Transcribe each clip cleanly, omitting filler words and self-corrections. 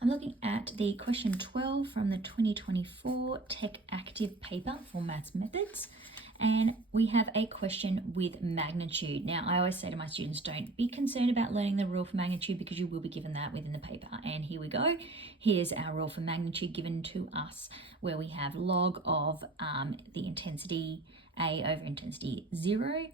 I'm looking at the question 12 from the 2024 Tech Active paper for Maths Methods. And we have a question with magnitude. Now, I always say to my students, don't be concerned about learning the rule for magnitude because you will be given that within the paper. And here we go. Here's our rule for magnitude given to us, where we have log of the intensity A over intensity 0.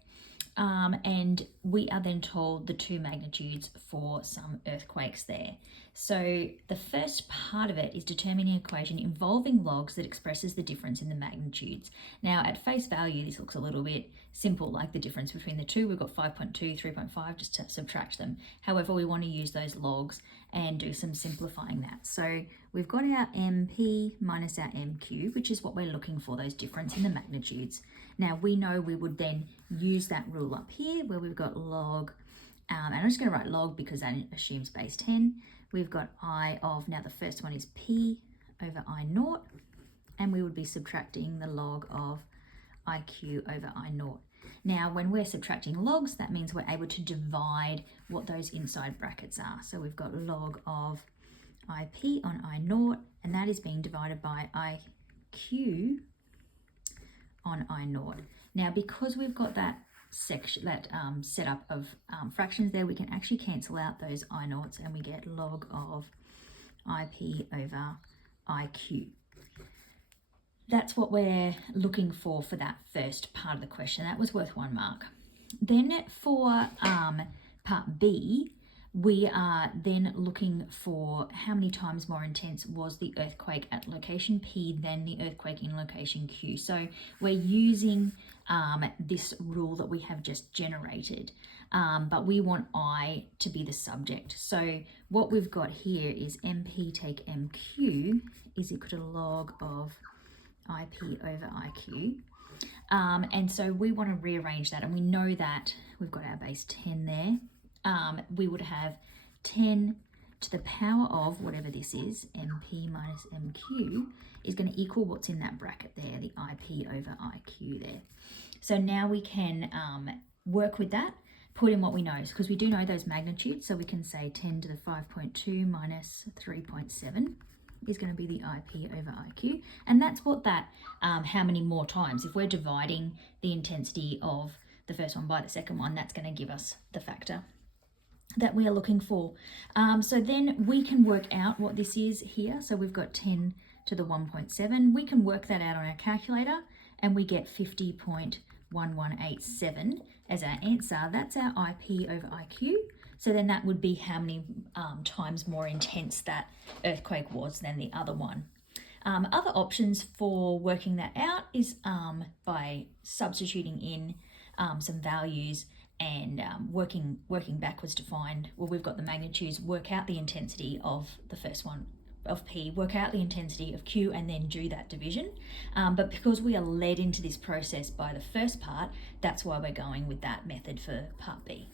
And we are then told the two magnitudes for some earthquakes there. So the first part of it is determining an equation involving logs that expresses the difference in the magnitudes. Now at face value, this looks a little bit simple, like the difference between the two. We've got 5.2, 3.5, just to subtract them. However, we want to use those logs and do some simplifying that. So we've got our MP minus our MQ, which is what we're looking for, those difference in the magnitudes. Now we know we would then use that rule up here where we've got log, and I'm just going to write log because that assumes base 10. We've got I of, now the first one is P over I naught, and we would be subtracting the log of IQ over I naught. Now, when we're subtracting logs, that means we're able to divide what those inside brackets are. So we've got log of IP on I naught, and that is being divided by IQ on I naught. Now, because we've got that setup of fractions there, we can actually cancel out those I naughts and we get log of IP over IQ. That's what we're looking for that first part of the question. That was worth 1 mark. Then for part B, we are then looking for how many times more intense was the earthquake at location P than the earthquake in location Q. So we're using this rule that we have just generated, but we want I to be the subject. So what we've got here is MP take MQ is equal to log of IP over IQ. And so we want to rearrange that, and we know that we've got our base 10 there. We would have 10 to the power of whatever this is, MP minus MQ, is going to equal what's in that bracket there, the IP over IQ there. So now we can work with that, put in what we know, because we do know those magnitudes. So we can say 10 to the 5.2 minus 3.7 is going to be the IP over IQ. And that's what that, how many more times, if we're dividing the intensity of the first one by the second one, that's going to give us the factor that we are looking for. So then we can work out what this is here. So we've got 10 to the 1.7. We can work that out on our calculator and we get 50.1187 as our answer. That's our IP over IQ. So then that would be how many times more intense that earthquake was than the other one. Other options for working that out is by substituting in some values and working backwards to find, well, we've got the magnitudes, work out the intensity of the first one of P, work out the intensity of Q, and then do that division. But because we are led into this process by the first part, that's why we're going with that method for part B.